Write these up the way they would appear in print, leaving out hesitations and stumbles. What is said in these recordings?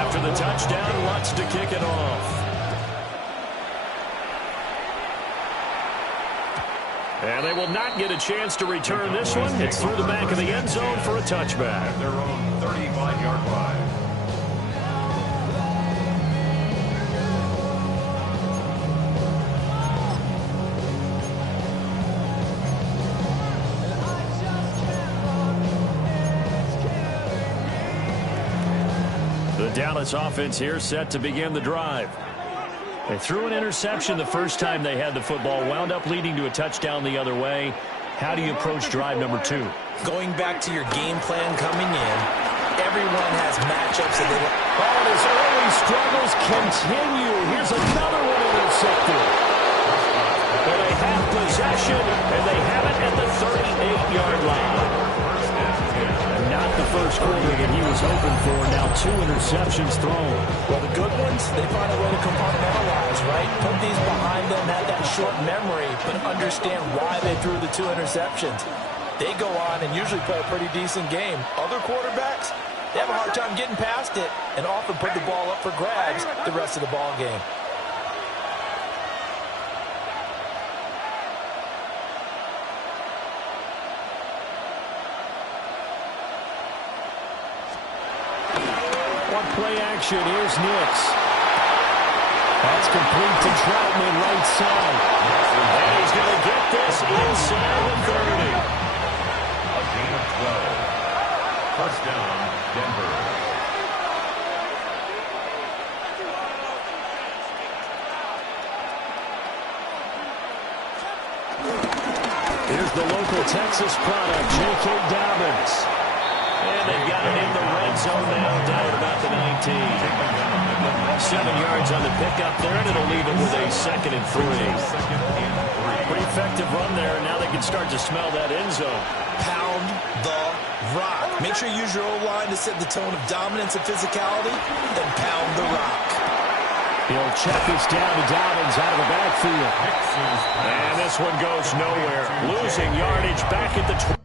After the touchdown, wants to kick it off. And they will not get a chance to return this one. It's through the back of the end zone for a touchback. At their own 35-yard line. The Dallas offense here set to begin the drive. They threw an interception the first time they had the football, wound up leading to a touchdown the other way. How do you approach drive number 2? Going back to your game plan coming in, everyone has matchups that they... Oh, his early struggles continue. Here's another one intercepted. But they have possession, and they have it at the 38-yard line. Not the first quarter that he was hoping for. Now 2 interceptions thrown. Well, the good ones, they find a way to compartmentalize, right? Put these behind them, have that short memory, but understand why they threw the 2 interceptions. They go on and usually play a pretty decent game. Other quarterbacks, they have a hard time getting past it and often put the ball up for grabs the rest of the ball game. Play action. Here's Nix. That's complete to Troutman, right side. And he's going to get this inside the 30. A gain of 12. First down, Denver. Here's the local Texas product, J.K. Dobbins. And they've got it in the red zone now, down at about the 19. 7 yards on the pickup there, and it'll leave it with a 2nd and 3. Pretty effective run there, and now they can start to smell that end zone. Pound the rock. Make sure you use your O-line to set the tone of dominance and physicality, and pound the rock. He'll check this down to Dobbins out of the backfield. And this one goes nowhere. Losing yardage back at the 20.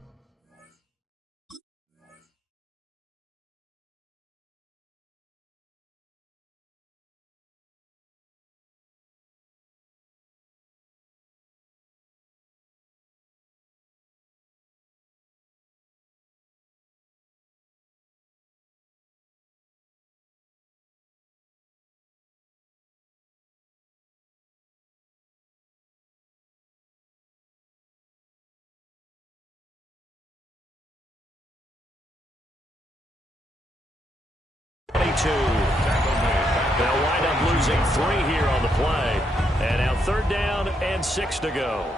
They'll wind up losing 3 here on the play. And now 3rd down and 6 to go.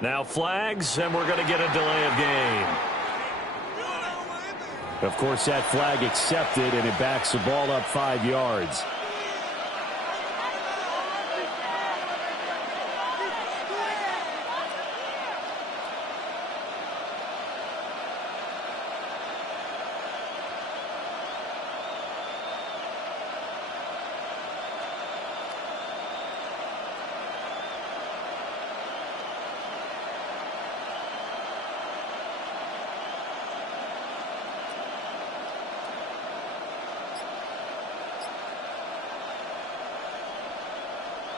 Now flags, and we're going to get a delay of game. Of course, that flag accepted, and it backs the ball up 5 yards.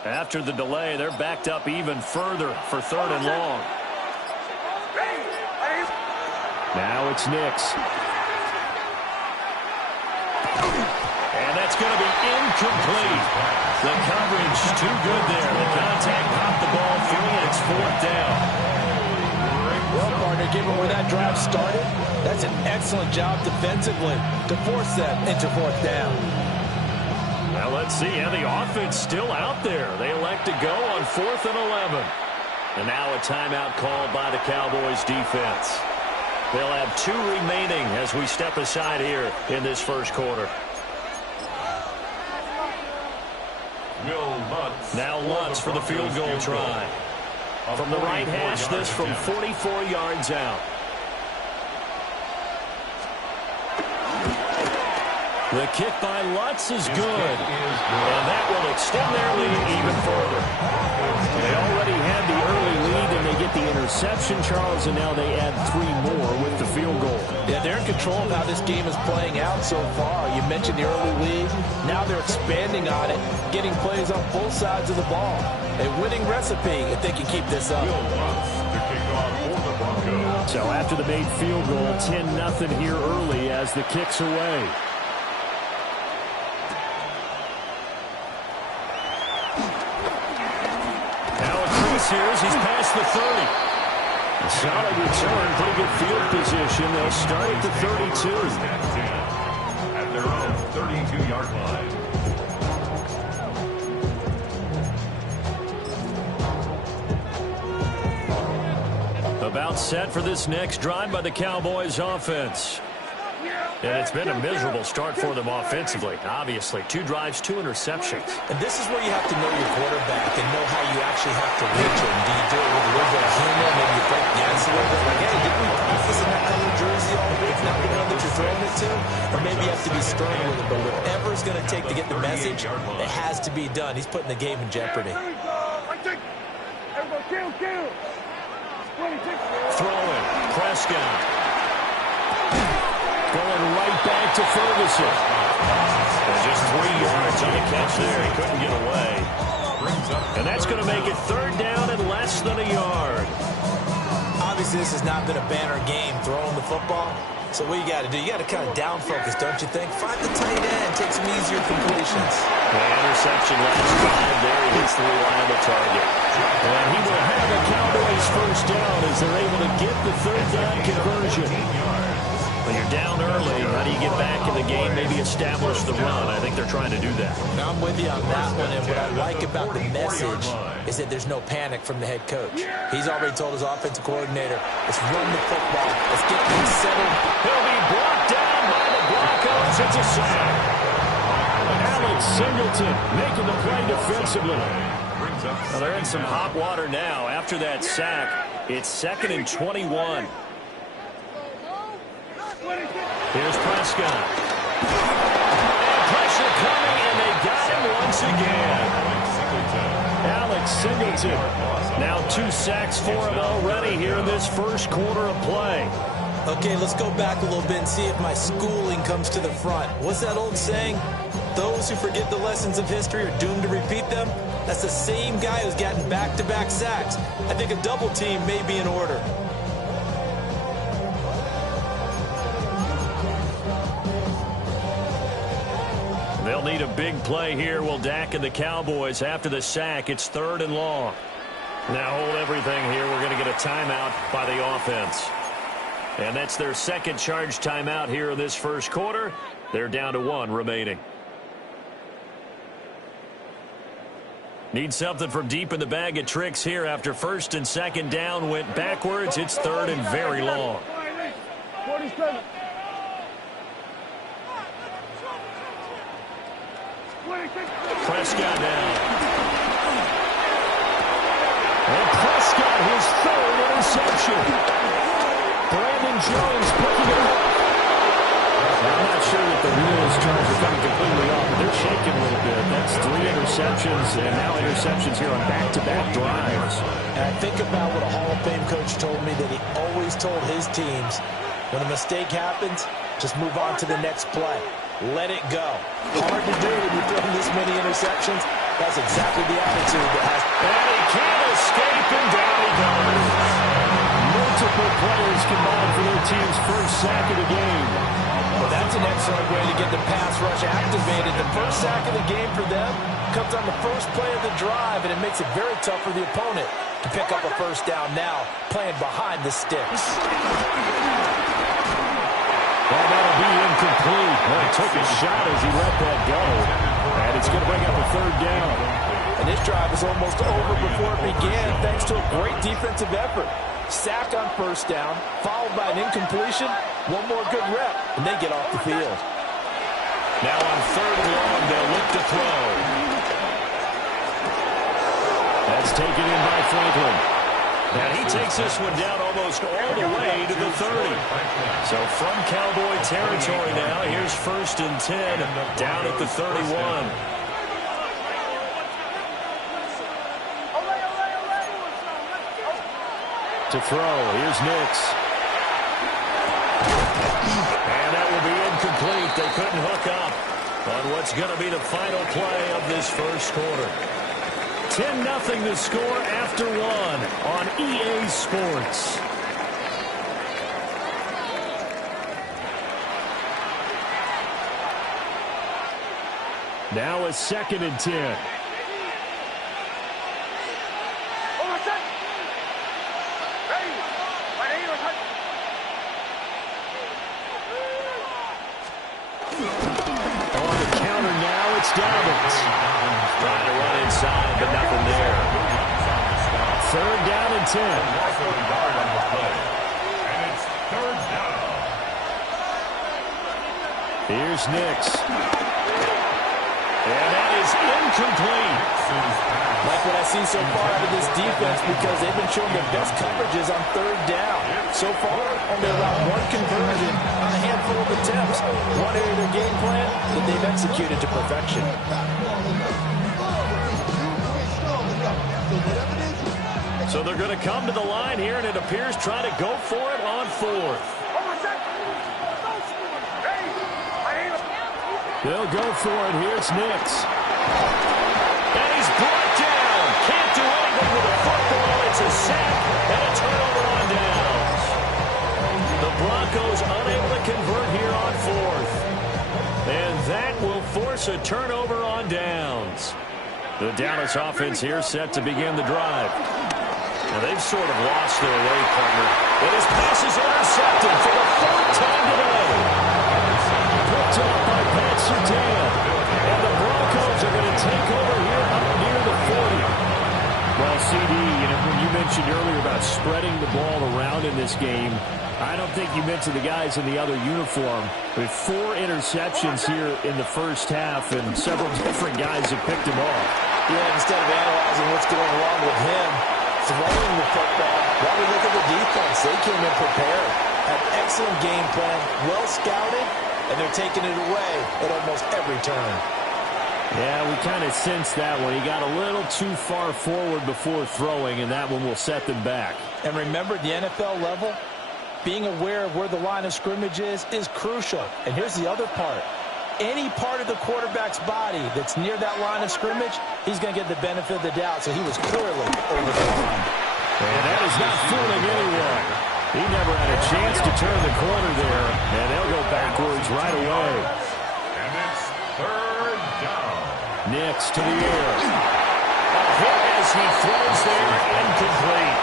After the delay, they're backed up even further for 3rd and long. Now it's Nix. And that's going to be incomplete. The coverage too good there. The contact knocked the ball free, and it's 4th down. Well, partner, given where that drive started, that's an excellent job defensively to force them into 4th down. Well, let's see. And the offense still out there. They elect to go on 4th and 11. And now a timeout called by the Cowboys defense. They'll have 2 remaining as we step aside here in this first quarter. Now Lutz for the field goal try. From the right hash, this from 44 yards out. The kick by Lutz is good. And that will extend their lead even further. They already had the early lead, and they get the interception, Charles, and now they add 3 more with the field goal. Yeah, they're in control of how this game is playing out so far. You mentioned the early lead. Now they're expanding on it, getting plays on both sides of the ball. A winning recipe if they can keep this up. So after the made field goal, 10-0 here early as the kick's away. He's past the 30. A solid return, pretty good field position. They'll start at the 32. At their own 32-yard line. About set for this next drive by the Cowboys offense. And it's been a miserable start for them offensively. Obviously, 2 drives, 2 interceptions. And this is where you have to know your quarterback and know how you actually have to reach him. Do you do it with a little bit of humor? Maybe you break the ice a little bit. Like, hey, didn't we practice in that color jersey all week? Not the one that you're throwing it to? Or maybe you have to be stern with it. But whatever it's going to take to get the message, it has to be done. He's putting the game in jeopardy. Throwing. Prescott. Going right back to Ferguson. And just 3 yards on the catch there. He couldn't get away. And that's going to make it 3rd down and less than a yard. Obviously, this has not been a banner game throwing the football. So what you got to do, you got to kind of down focus, don't you think? Find the tight end, take some easier completions. The interception last drive there. He hits the reliable target. And he will have the Cowboys first down as they're able to get the 3rd down conversion. When you're down early, how do you get back in the game, maybe establish the run? I think they're trying to do that. Now I'm with you on that one, and what I like about the message is that there's no panic from the head coach. He's already told his offensive coordinator, let's run the football, let's get things settled. He'll be blocked down by the Broncos. It's a sack. Alex Singleton making the play defensively. Well, they're in some hot water now. After that sack, it's 2nd and 21. Here's Prescott. And pressure coming, and they got him once again. Alex Singleton. Now 2 sacks for him already here in this first quarter of play. Okay, let's go back a little bit and see if my schooling comes to the front. What's that old saying? Those who forget the lessons of history are doomed to repeat them. That's the same guy who's gotten back-to-back sacks. I think a double team may be in order. They'll need a big play here. Will Dak and the Cowboys after the sack. It's 3rd and long. Now hold everything here. We're going to get a timeout by the offense. And that's their 2nd charge timeout here in this first quarter. They're down to 1 remaining. Need something from deep in the bag of tricks here after 1st and 2nd down went backwards. It's 3rd and very long. 47. Prescott down. And Prescott, his 3rd interception. Brandon Jones picking it up. I'm not sure that the wheels, Charles, are coming completely off, but they're shaking a little bit. That's 3 interceptions, and now interceptions here on back-to-back drives. And I think about what a Hall of Fame coach told me, that he always told his teams, when a mistake happens, just move on to the next play. Let it go. Hard to do when you're throwing this many interceptions. That's exactly the attitude that has. And he can't escape, and down he goes. Multiple players combined for their team's first sack of the game. Well, that's an excellent way to get the pass rush activated. The first sack of the game for them comes on the first play of the drive, and it makes it very tough for the opponent to pick up a first down now, playing behind the sticks. Well, that'll be incomplete. Well, he took a shot as he let that go. And it's going to bring up a 3rd down. And this drive is almost over before it began, thanks to a great defensive effort. Sack on 1st down, followed by an incompletion. One more good rep, and they get off the field. Now on 3rd and long, they'll look to throw. Franklin. And he takes this one down almost all the way to the 30. So from Cowboy territory now, here's 1st and 10 down at the 31. To throw, here's Nix. And that will be incomplete. They couldn't hook up on what's going to be the final play of this first quarter. 10-0 to score after one on EA Sports. Now a 2nd and 10. On the counter now, it's Dobbins. Trying to run inside, but nothing there. 3rd down and 10. And it's 3rd down. Here's Nix. And that is incomplete. Like what I've seen so far out of this defense, because they've been showing their best coverages on 3rd down. So far, only around 1 conversion on a handful of attempts. One area of their game plan that they've executed to perfection. So they're going to come to the line here, and it appears trying to go for it on 4th. They'll go for it. Here's Nix. And he's brought down. Can't do anything with the football. It's a sack and a turnover on downs. The Broncos unable to convert here on 4th. And that will force a turnover on downs. The Dallas offense here set to begin the drive. Now they've sort of lost their way, partner. But his pass is intercepted for the 4th time today. Picked up by Pat Surtain. And the Broncos are going to take over here up near the 40. Well, CD, when you mentioned earlier about spreading the ball around in this game, I don't think you meant to the guys in the other uniform. With 4 interceptions here in the first half, and several different guys have picked him off. Yeah, instead of analyzing what's going wrong with him, throwing the football, while we look at the defense, they came in prepared. Had excellent game plan, well scouted, and they're taking it away at almost every turn. Yeah, we kind of sensed that one. He got a little too far forward before throwing, and that one will set them back. And remember, the NFL level, being aware of where the line of scrimmage is crucial. And here's the other part. Any part of the quarterback's body that's near that line of scrimmage, he's going to get the benefit of the doubt. So he was clearly over the line. And that is not fooling anyone. He never had a chance to turn the corner there, and they'll go backwards right away. And it's 3rd down. Nix to the air. A hit as he throws there, incomplete.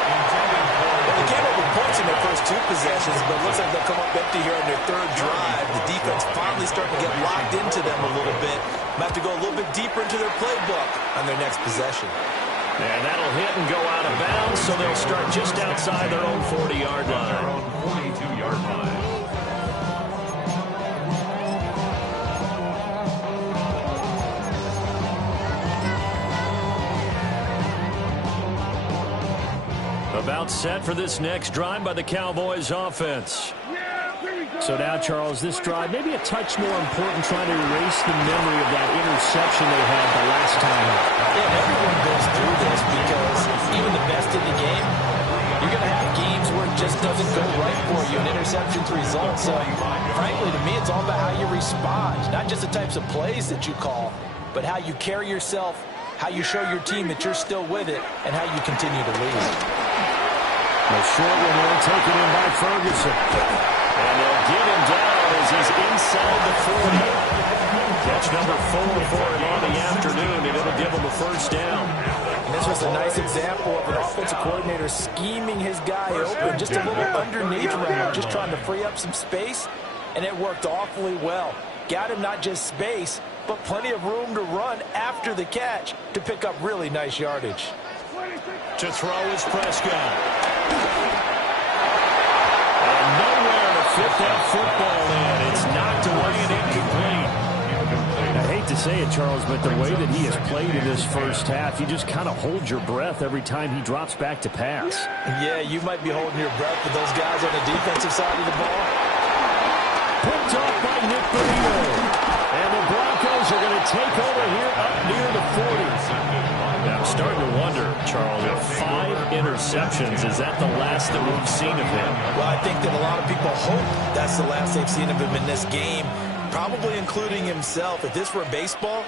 They came up with points in their first 2 possessions, but it looks like they'll come up empty here on their 3rd drive. The defense finally starting to get locked into them a little bit. Might have to go a little bit deeper into their playbook on their next possession. And that'll hit and go out of bounds, so they'll start just outside their own 40-yard line. Their own 42-yard line. About set for this next drive by the Cowboys offense. So now, Charles, this drive maybe a touch more important, trying to erase the memory of that interception they had the last time. Yeah, everyone goes through this because even the best in the game, you're going to have games where it just doesn't go right for you and interceptions result. So, frankly, to me, it's all about how you respond, not just the types of plays that you call, but how you carry yourself, how you show your team that you're still with it, and how you continue to lead. A short one there, taken in by Ferguson. And they'll get him down as he's inside the 40. Catch number 4 for him on the afternoon, and it'll give him a first down. And this was a nice example of an offensive coordinator scheming his guy open, just a little underneath route, just trying to free up some space, and it worked awfully well. Got him not just space, but plenty of room to run after the catch to pick up really nice yardage. To throw is Prescott. And nowhere to fit that football in. It's knocked away and incomplete. I hate to say it, Charles, but the way that he has played in this first half, you just kind of hold your breath every time he drops back to pass. Yeah, you might be holding your breath with those guys on the defensive side of the ball. Picked off by Nick Bonito. And the Broncos are going to take over here up near the 40. Now, I'm starting to wonder, Charles, if 5 interceptions, is that the last that we've seen of him? Well, I think that a lot of people hope that's the last they've seen of him in this game, probably including himself. If this were baseball,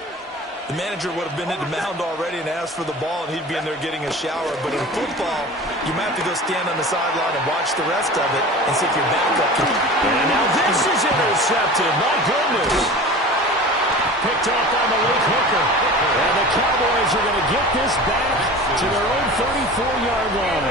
the manager would have been at the mound already and asked for the ball, and he'd be in there getting a shower. But in football, you might have to go stand on the sideline and watch the rest of it and see if your backup can. And now this is intercepted. My goodness. Picked off on the late hooker. And the Cowboys are going to get this back to their own 34-yard line.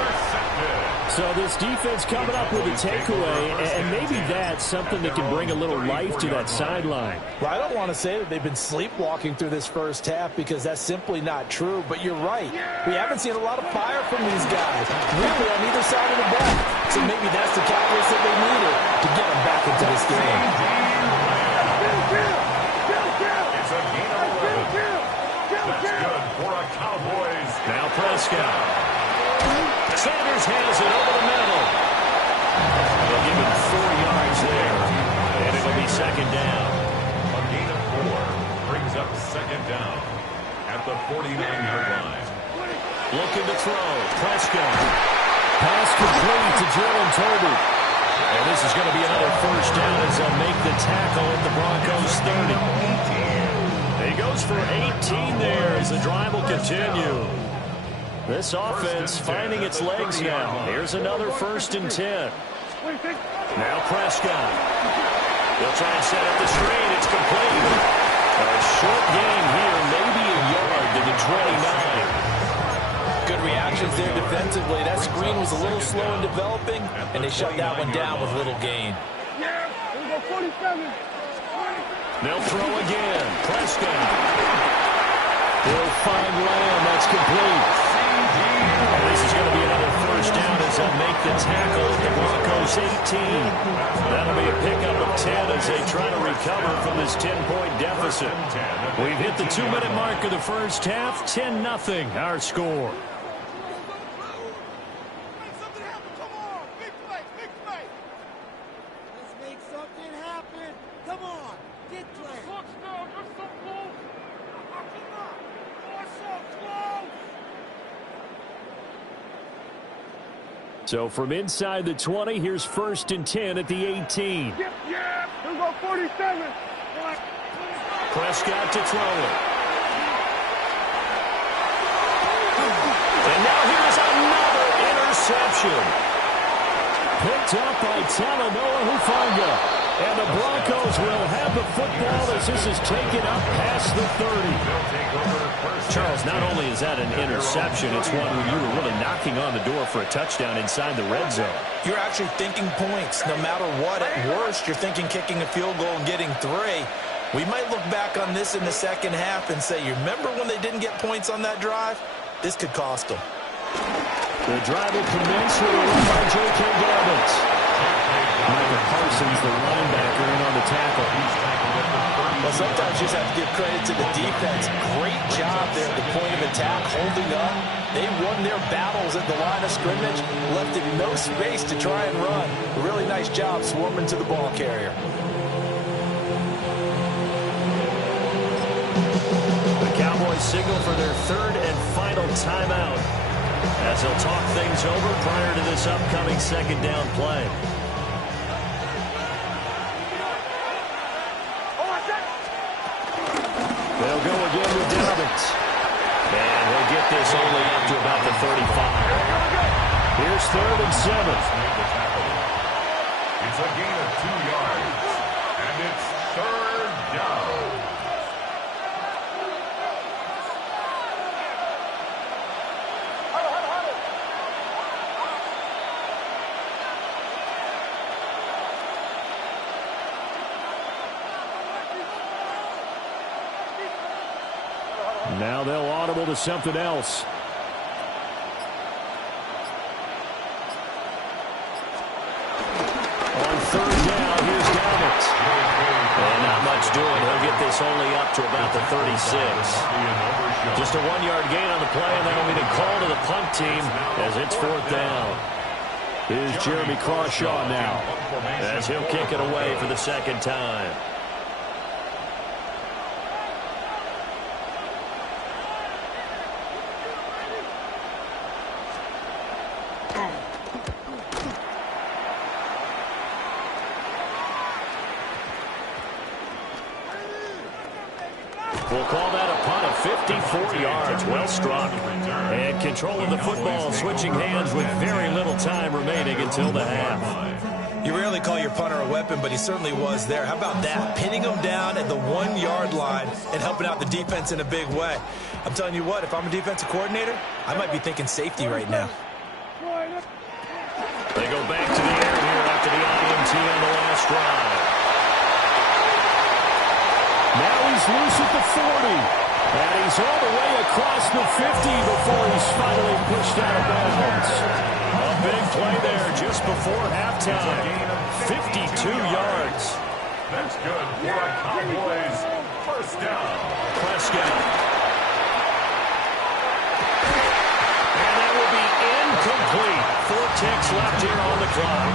So this defense coming up with a takeaway, and maybe that's something that can bring a little life to that sideline. Well, I don't want to say that they've been sleepwalking through this first half because that's simply not true, but you're right. We haven't seen a lot of fire from these guys, really on either side of the ball. So maybe that's the catalyst that they needed to get them back into this game. It's a gain of 11. That's good for a Cowboys. Now Prescott. Sanders has it over the middle. They'll give him 4 yards there, and it'll be second down. A gain of 4 brings up second down at the 49-yard line. Looking to throw. Prescott. Pass complete to Jordan Tobin. And this is going to be another first down as they'll make the tackle at the Broncos 30. He goes for 18 there as the drive will continue. This offense finding its legs now. Here's another 1st and 10. Now Prescott. They'll try and set up the screen. It's complete. A short gain here, maybe a yard to the 29. Good reactions there defensively. That screen was a little slow in developing, and they shut that one down with little gain. They'll throw again. Prescott. He'll find Lamb. That's complete. And this is going to be another first down as they'll make the tackle at the Broncos 18. That'll be a pickup of 10 as they try to recover from this 10-point deficit. We've hit the 2-minute mark of the first half. 10-0 our score. So from inside the 20, here's 1st and 10 at the 18. Here we go, 47. Prescott to throw it. And now here's another interception. Picked up by Talanoa Hufanga. And the Broncos will have the football as this is taken up past the 30. Charles, not only is that an interception, it's one where you were really knocking on the door for a touchdown inside the red zone. You're actually thinking points no matter what. At worst, you're thinking kicking a field goal and getting 3. We might look back on this in the second half and say, you remember when they didn't get points on that drive? This could cost them. The drive will commence with a run by J.K. Dobbins. Michael Parsons, the linebacker, in on the tackle. Well, sometimes you just have to give credit to the defense. Great job there at the point of attack, holding up. They won their battles at the line of scrimmage, left it no space to try and run. A really nice job swarming to the ball carrier. The Cowboys signal for their 3rd and final timeout as they'll talk things over prior to this upcoming second down play. They'll go again with Dobbins. And he'll get this only up to about the 35. Here's 3rd and 7. It's a gain of 2 yards. And it's 3rd down. Now they'll audible to something else. On 3rd down, here's Dobbins. And not much doing. He'll get this only up to about the 36. Just a 1-yard gain on the play, and that'll be the call to the punt team as it's 4th down. Here's Jeremy Crawshaw now, as he'll kick it away for the 2nd time. We'll call that a punt of 54 yards. Well struck. And control of the football switching hands with very little time remaining until the half. You rarely call your punter a weapon, but he certainly was there. How about that? Pinning him down at the 1-yard line and helping out the defense in a big way. I'm telling you what, if I'm a defensive coordinator, I might be thinking safety right now. They go back to the air here after the INT on the last drive. now he's loose at the 40. And he's all the way across the 50 before he's finally pushed out of bounds. A big play there just before halftime. 52 yards. That's good for a Cowboys first down. Prescott. And that will be incomplete. 4 ticks left here on the clock.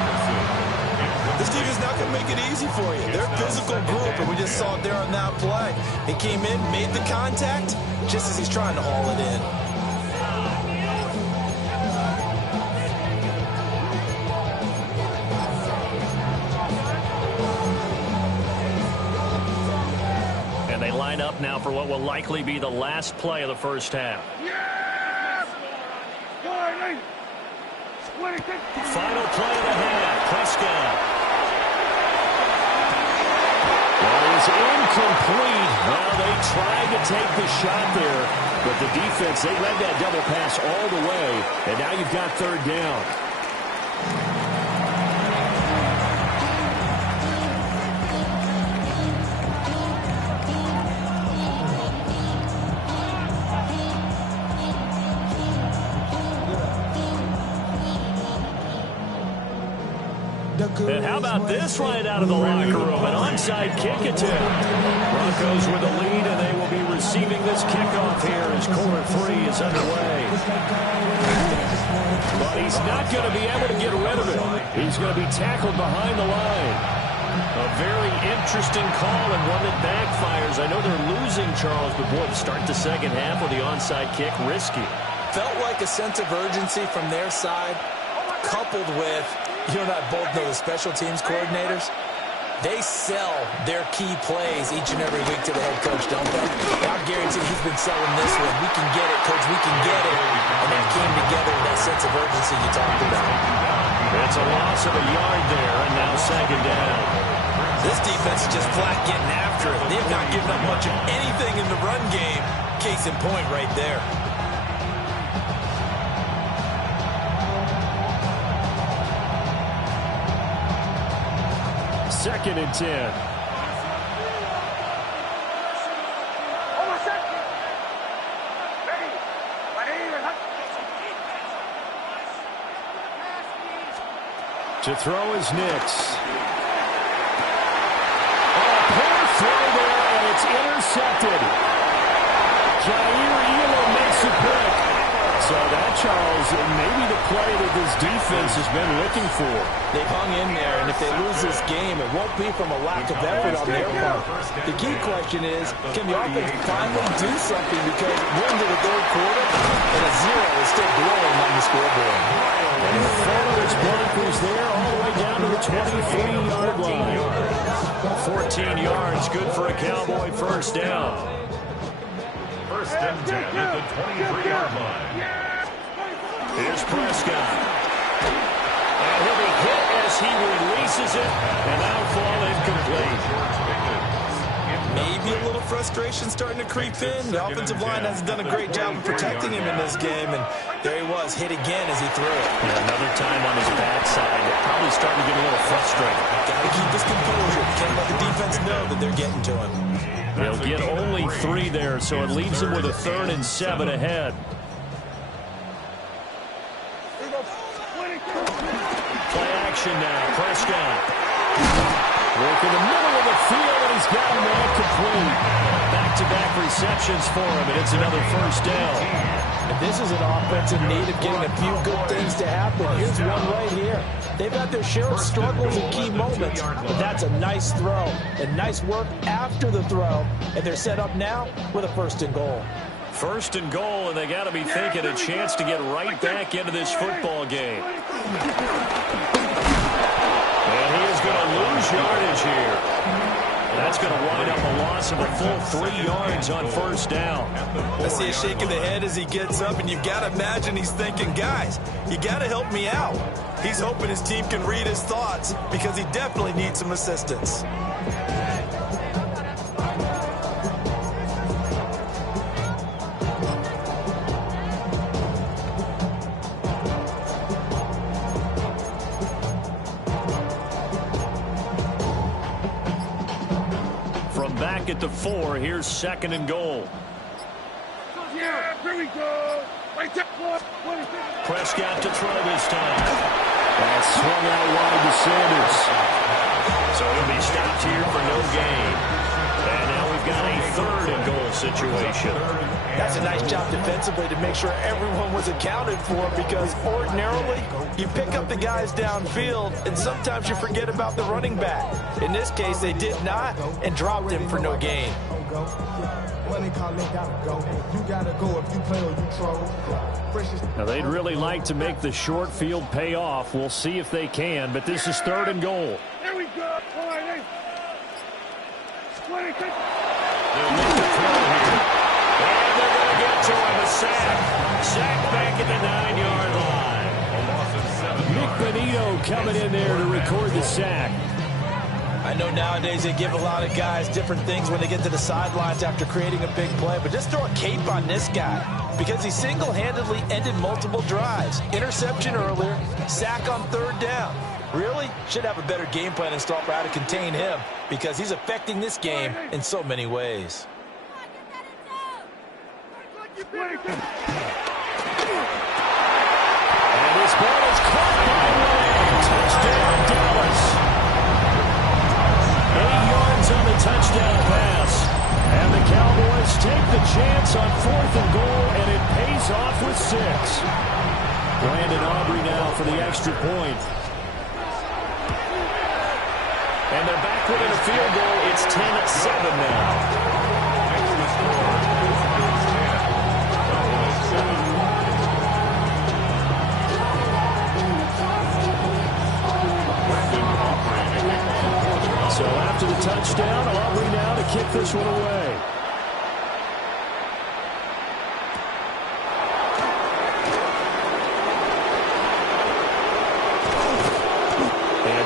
This team is not going to make it easy for you. They're a physical group, and we just saw it there on that play. He came in, made the contact, just as he's trying to haul it in. And they line up now for what will likely be the last play of the first half. Final play of the half. Prescott. That is incomplete. Well, they tried to take the shot there, but the defense, they led that double pass all the way, and now you've got 3rd down. And how about this right out of the locker room? An onside kick attempt. Broncos with a lead, and they will be receiving this kickoff here as quarter 3 is underway. But he's not going to be able to get rid of it. He's going to be tackled behind the line. A very interesting call and one that backfires. I know they're losing, Charles, but boy, to start the second half with the onside kick, risky. Felt like a sense of urgency from their side, coupled with, you and I both know the special teams coordinators, they sell their key plays each and every week to the head coach, don't they? I guarantee he's been selling this one. We can get it, coach, we can get it. And that came together with that sense of urgency you talked about. It's a loss of a yard there, and now 2nd down. This defense is just flat getting after it. They've not given up much of anything in the run game. Case in point right there. 2nd and 10. To throw is Nix. Poor throw there, and it's intercepted. Jair Elam makes a pick. So that, Charles, maybe the play that this defense has been looking for. They've hung in there, and if they lose this game, it won't be from a lack of effort on their part. The key question is, can the offense finally do something? Because we're into the 3rd quarter, and a 0 is still glowing on the scoreboard. And the Federals blockers there all the way down to the 23-yard line. 14 yards, good for a Cowboy first down. 1st and 10 at the 23-yard line. Here's Prescott. And he'll be hit as he releases it, and that'll fall incomplete. Maybe a little frustration starting to creep in. The offensive line hasn't done a great job of protecting him in this game, and there he was, hit again as he threw it. And another time on his backside, probably starting to get a little frustrated. Got to keep his composure. Can't let the defense know that they're getting to him. They'll get only 3 there, so it leaves him with a 3rd and 7 ahead. Play action now, Prescott. Work in the middle of the field, and he's got him all complete. Back-to-back receptions for him, and it's another first down. And this is an offensive need of getting a few good things to happen. Here's one right here. They've had their share of struggles in key moments, but that's a nice throw. And nice work after the throw. And they're set up now with a 1st and goal. 1st and goal, and they got to be thinking a chance to get right back into this football game. And he is going to lose yardage here. That's going to wind up a loss of a full 3 yards on 1st down. I see a shake of the head as he gets up, and you've got to imagine he's thinking, guys, you got to help me out. He's hoping his team can read his thoughts because he definitely needs some assistance. Back at the 4, here's 2nd and goal. Yeah, here we go. Prescott to throw this time. That swung out wide to Sanders. So he'll be stopped here for no gain. And now we've got a 3rd and goal situation. That's a nice job defensively to make sure everyone was accounted for, because ordinarily you pick up the guys downfield and sometimes you forget about the running back. In this case, they did not and dropped him for no gain. Now, they'd really like to make the short field pay off. We'll see if they can, but this is 3rd and goal. There we go. They'll make the throw here. And they're going to get to him, a sack. Sack back at the 9-yard line. Nick Benito coming in there to record the sack. I know nowadays they give a lot of guys different things when they get to the sidelines after creating a big play, but just throw a cape on this guy because he single-handedly ended multiple drives. Interception earlier, sack on 3rd down. Really should have a better game plan installed for how to contain him, because he's affecting this game in so many ways. And this ball is caught by Lamb. Touchdown, Dallas. 8 yards on the touchdown pass. And the Cowboys take the chance on 4th and goal, and it pays off with 6. Brandon Aubrey now for the extra point. And they're back within a field goal. It's 10-7 now. So after the touchdown, Aubrey now to kick this one away.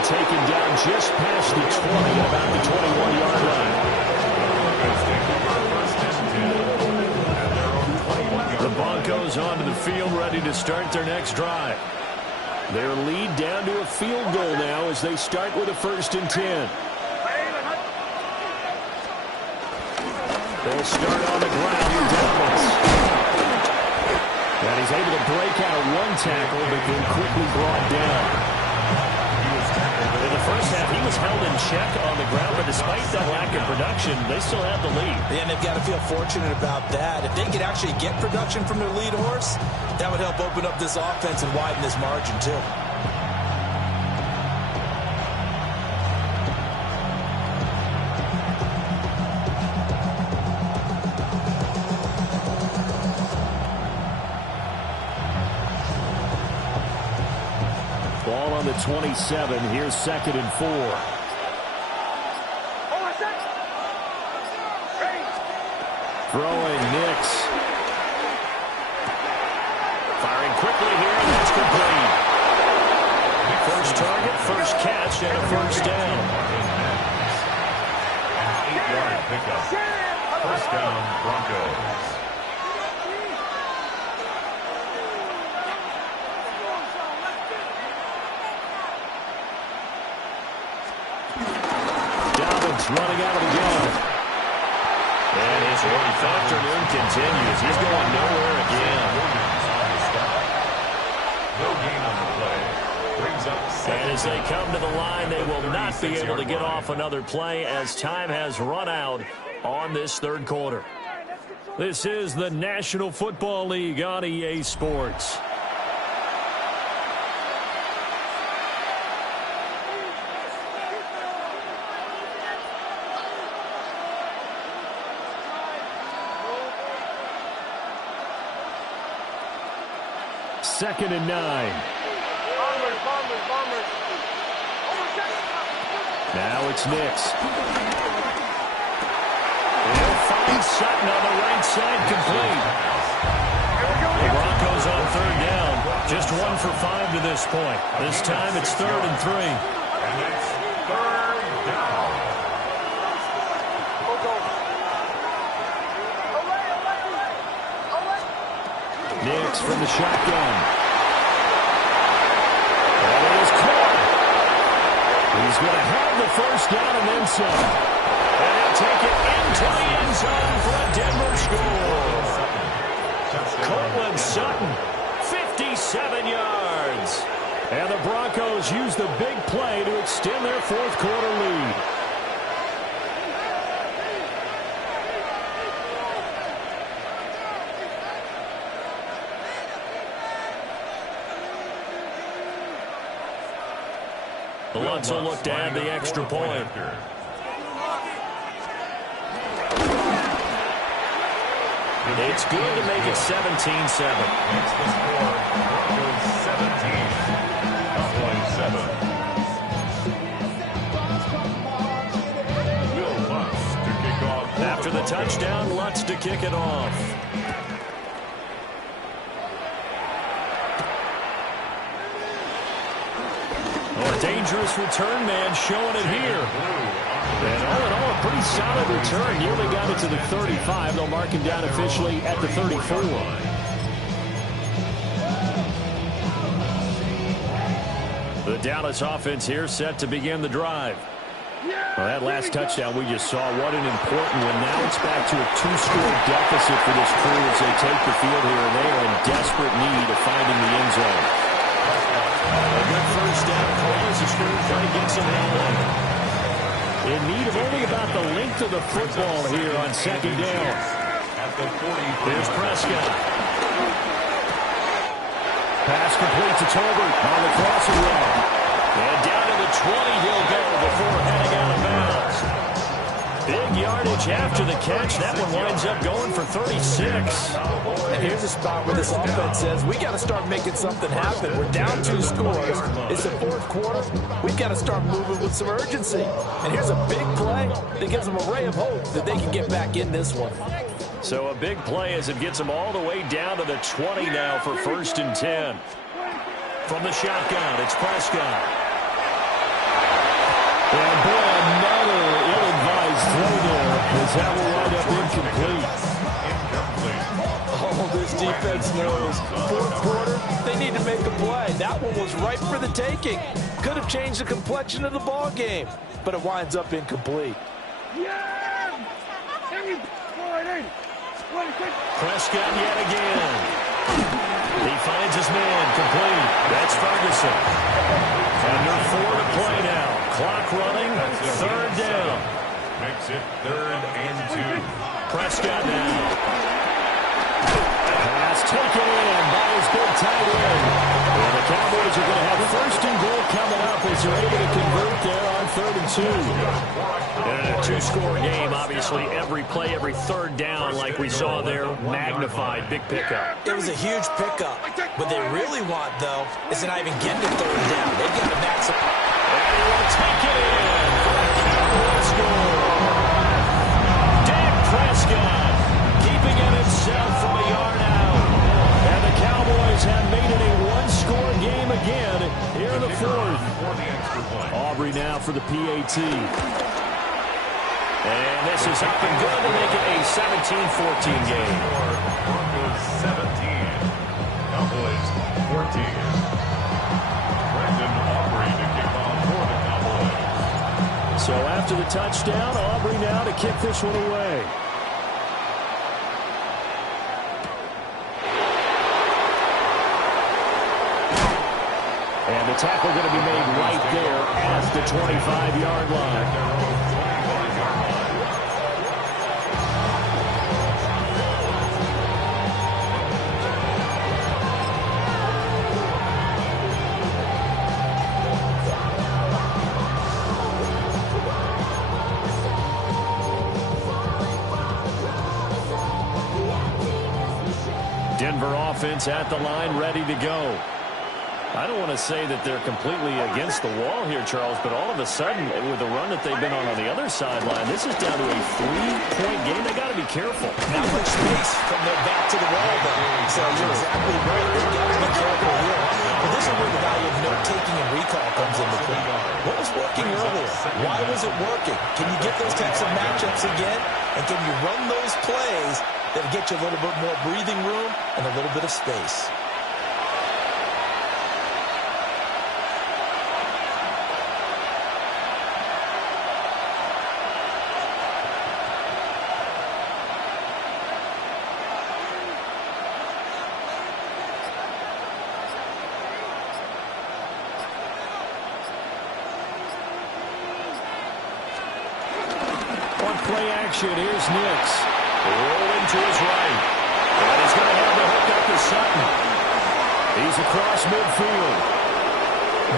Taken down just past the 20, about the 21-yard line. The Broncos onto the field, ready to start their next drive. Their lead down to a field goal now as they start with a 1st and 10. They'll start on the ground here, Dallas. And he's able to break out of one tackle, but then quickly brought down. In the first half, he was held in check on the ground, but despite that lack of production, they still have the lead. And they've got to feel fortunate about that. If they could actually get production from their lead horse, that would help open up this offense and widen this margin, too. Ball on the 27. Here's 2nd and 4. Throwing Nix. Firing quickly here, and that's complete. First target, first catch, and a 1st down. 8-yard pickup. 1st down, Broncos. Running out of the gun. And his afternoon continues. He's going nowhere again. No gain on the play. Brings up 2nd as they come to the line, they will not be able to get off another play as time has run out on this third quarter. This is the National Football League on EA Sports. Second and 9. Now it's Nix. They'll find Sutton on the right side, complete. The Broncos on third down. Just 1 for 5 to this point. This time it's 3rd and 3. And it's 3rd down. Nix from the shotgun. And it is caught. He's going to have the first down and then some. And he'll take it into the end zone for a Denver score. Cortland Sutton, 57 yards. And the Broncos use the big play to extend their fourth quarter lead. The Lutz will look to add the extra point. It's good to make it 17-7. It's the score. Broncos 17. Cowboys 7. Will Lutz to kick off. After the touchdown, Lutz to kick it off. A dangerous return man showing it here. And all in all, a pretty solid return. Nearly got it to the 35. They'll mark him down officially at the 34. The Dallas offense here set to begin the drive. Well, that last touchdown we just saw, what an important one. Now it's back to a 2-score deficit for this crew as they take the field here, and they are in desperate need of finding the end zone. A good first down call as the screenplay gets him handling. In need of only about the length of the football here on second down. At the 40. Here's Prescott. Pass complete to Tolbert on the crossing route. And down to the 20 he'll go before heading out of bounds. Big yardage after the catch. That one winds up going for 36. And here's a spot where this offense says, we got to start making something happen. We're down 2 scores. It's the fourth quarter. We've got to start moving with some urgency. And here's a big play that gives them a ray of hope that they can get back in this one. So a big play as it gets them all the way down to the 20 now for 1st and 10. From the shotgun, it's Prescott. And boy, another ill-advised throw there as that will wind up incomplete. Oh, this defense knows. Fourth quarter, they need to make a play. That one was ripe for the taking. Could have changed the complexion of the ball game, but it winds up incomplete. Prescott yet again. He finds his man, complete. That's Ferguson. Under 4 to play now. Clock running, 3rd down. Makes it 3rd and 2. Prescott now. Pass taken in by his big tight end. And the Cowboys are going to have 1st and goal coming up as they're able to convert there on 3rd and 2. And a 2-score game, obviously every play, every 3rd down like we saw there, magnified, big pickup. It was a huge pickup. What they really want, though, is to not even get to 3rd down. They've got to maximize. And he will take it in for a Cowboys score. Dak Prescott keeping it himself from a yard out. And the Cowboys have made it a 1-score game again here in the 4th. Aubrey now for the PAT. And this is up and good to make it a 17-14 game. Broncos 17. Cowboys 14. Brandon Aubrey to kick off for the Cowboys. So after the touchdown, Aubrey now to kick this one away. And And the tackle going to be made right there at the 25-yard line. Denver offense at the line, ready to go. I don't want to say that they're completely against the wall here, Charles, but all of a sudden, with the run that they've been on the other sideline, this is down to a 3-point game. They got to be careful. Not much space from their back to the wall, though. So you're exactly right. They've got to be careful here. But this is where the value of note-taking and recall comes into play. What was working earlier? Why was it working? Can you get those types of matchups again? And can you run those plays that'll get you a little bit more breathing room and a little bit of space? Play action. Here's Nix. Rolling to his right. And he's going to have the hook up to Sutton. He's across midfield.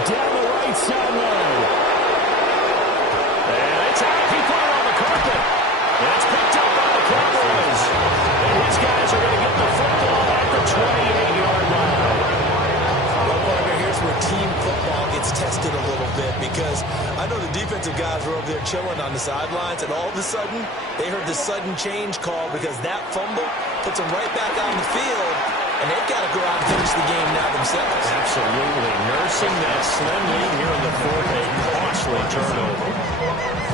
Down the right sideline. And it's out. He put it on the carpet. And it's picked up by the Cowboys. And his guys are going to get the football at the 28-yard line. Well, partner, here's where team football gets tested a little bit, because I know the defensive guys were over there chilling on the sidelines, and all of a sudden, they heard the sudden change call because that fumble puts them right back on the field, and they've got to go out and finish the game now themselves. Absolutely. Nursing that slim lead here in the fourth, a costly turnover.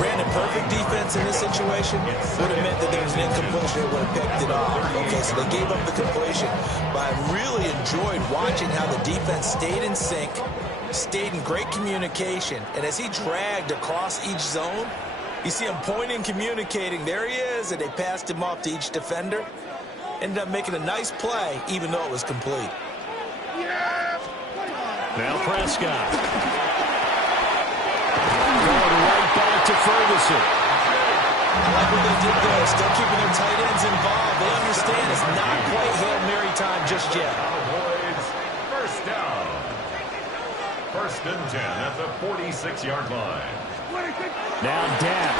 Brandon, perfect defense in this situation would have meant that there was an incompletion. They would have picked it off. Okay, so they gave up the completion. But I really enjoyed watching how the defense stayed in sync, stayed in great communication. And as he dragged across each zone, you see him pointing, communicating. There he is, and they passed him off to each defender. Ended up making a nice play, even though it was complete. Now Prescott. Going right back to Ferguson. I like what they did there. Still keeping their tight ends involved. They understand it's not quite Hail Mary time just yet. Cowboys, first down. First and 10 at the 46-yard line. Now Dak.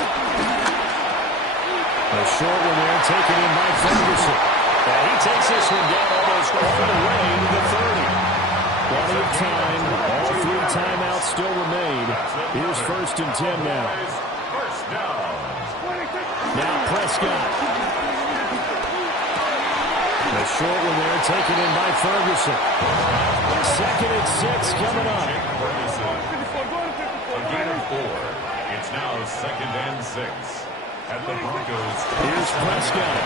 A short one there, taken in by Ferguson. And he takes this one down almost all the way to the 30. Plenty of time. All 3 timeouts still remain. Here's first and 10 now. First down. Now Prescott. A short one there, taken in by Ferguson. Second and 6 coming up. A gain of 4. It's now second and 6 at the Broncos. Here's Prescott.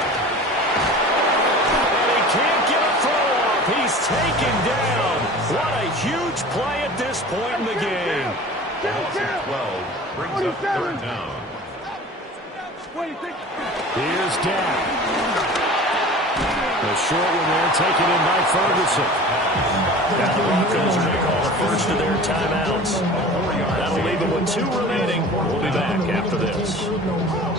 And he can't get a throw off. He's taken down. What a huge play at this point in the game. The loss of 12 brings up third down. Here's Dak. A short one there, taken in by Ferguson. Now the Broncos are going to call the first of their timeouts. That'll leave them with 2 remaining. We'll be back after this.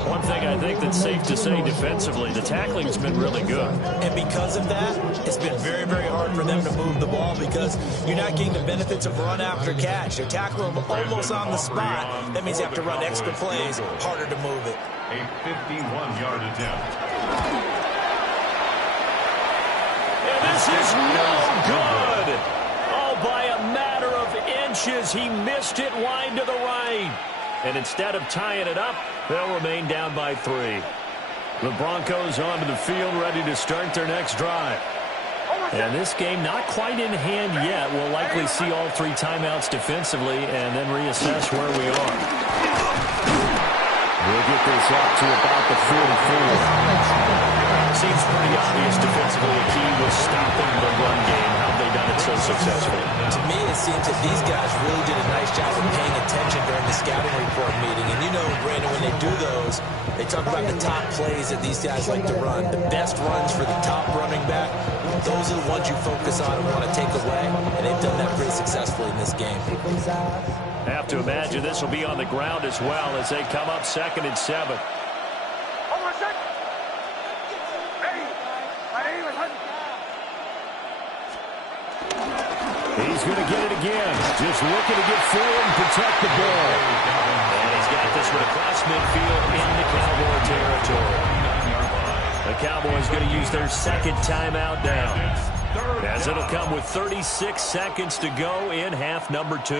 One thing I think that's safe to say defensively, the tackling's been really good. And because of that, it's been very, very hard for them to move the ball because you're not getting the benefits of run after catch. They're tackling them almost on the spot. That means you have to run extra plays, harder to move it. A 51-yard attempt. And this is no good. Oh, by a matter of inches, he missed it wide to the right. And instead of tying it up, they'll remain down by 3. The Broncos onto the field, ready to start their next drive. And this game not quite in hand yet. We'll likely see all 3 timeouts defensively and then reassess where we are. We'll get this up to about the 44. Seems pretty obvious defensively. The key was stopping the run game. How have they done it so successfully? To me, it seems that these guys really did a nice job of paying attention during the scouting report meeting. And you know, Brandon, when they do those, they talk about the top plays that these guys like to run. The best runs for the top running back. those are the ones you focus on and want to take away, and they've done that pretty successfully in this game. Have to imagine this will be on the ground as well as they come up 2nd and 7. He's going to get it again. Just looking to get forward and protect the ball. And he's got this one across midfield into Cowboy territory. The Cowboys going to use their 2nd timeout now, as it'll come with 36 seconds to go in half number 2.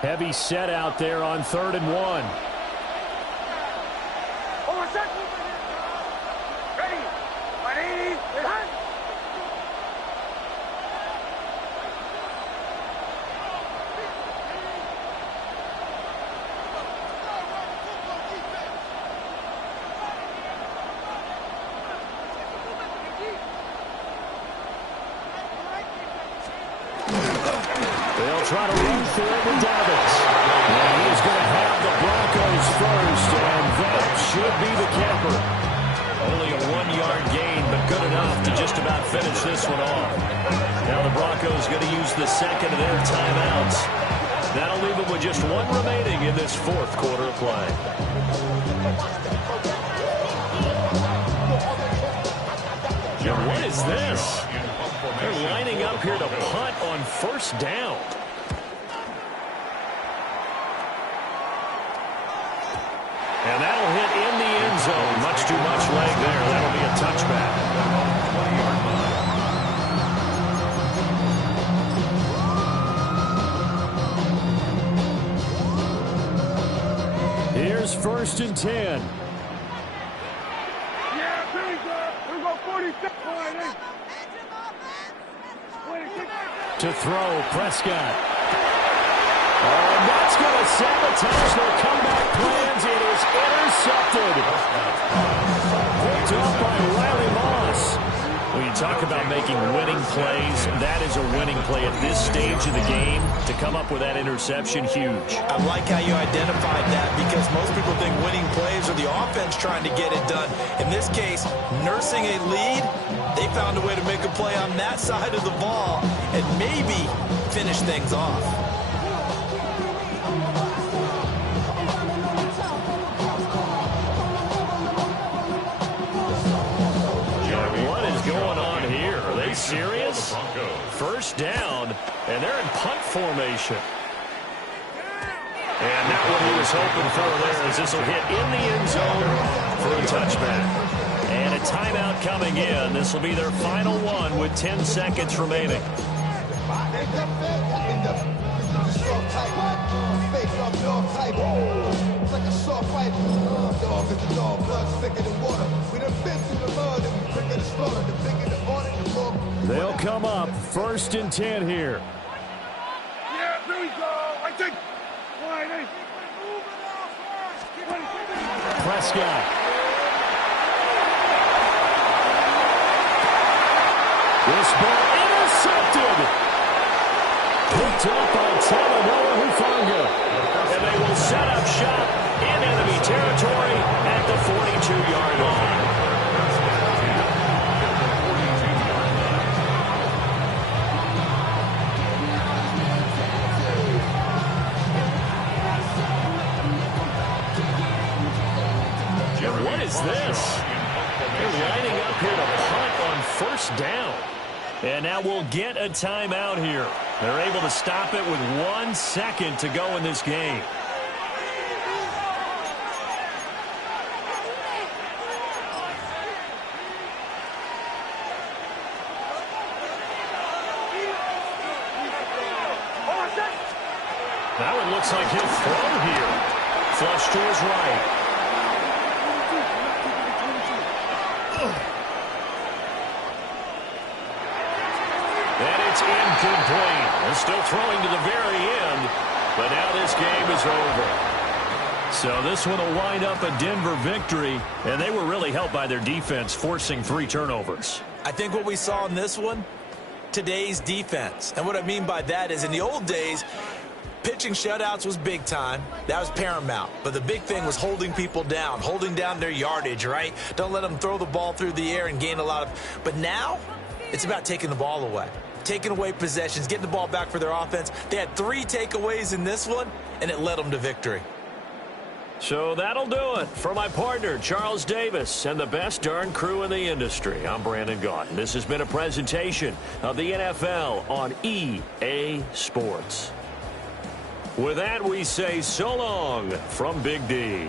Heavy set out there on 3rd and 1. They'll try to run through it with Dobbins. And he's going to have the Broncos first, and that should be the camper. Only a 1-yard gain, but good enough to just about finish this one off. Now the Broncos going to use the 2nd of their timeouts. That'll leave them with just 1 remaining in this 4th quarter of play. And what is this? They're lining up here to punt on 1st down. And that'll hit in the end zone. Much too much leg there. That'll be a touchback. Here's 1st and 10. Yeah, here we go. Here we go, 46. To throw, Prescott. Oh, and that's going to sabotage their comeback plans. It is intercepted. Picked up by Riley Moss. When you talk about making winning plays, that is a winning play at this stage of the game. To come up with that interception, huge. I like how you identified that, because most people think winning plays are the offense trying to get it done. In this case, nursing a lead, they found a way to make a play on that side of the ball and maybe finish things off. What is going on here? Are they serious? 1st down, and they're in punt formation. And not what he was hoping for there, as this will hit in the end zone for a touchback. And a timeout coming in. This will be their final one with 10 seconds remaining. They'll come up 1st and 10 here. Yeah, here we go. I think. Prescott. This ball intercepted. Picked up by Talanoa Hufanga. And they will set up shop in enemy territory at the 42-yard line. And what is this? They're lining up here to punt on 1st down. And now we'll get a timeout here. They're able to stop it with 1 second to go in this game. That one looks like he'll throw here. Flush to his right. And it's incomplete. They're still throwing to the very end, but now this game is over. So this one will wind up a Denver victory, and they were really helped by their defense, forcing 3 turnovers. I think what we saw in this one, today's defense. And what I mean by that is, in the old days, Pitching shutouts was big time. That was paramount. But the big thing was holding people down, holding down their yardage, right? Don't let them throw the ball through the air and gain a lot of... But now, it's about taking the ball away. Taking away possessions, getting the ball back for their offense. They had 3 takeaways in this one, and it led them to victory. So that'll do it for my partner, Charles Davis, and the best darn crew in the industry. I'm Brandon Gaudin. This has been a presentation of the NFL on EA Sports. With that, we say so long from Big D.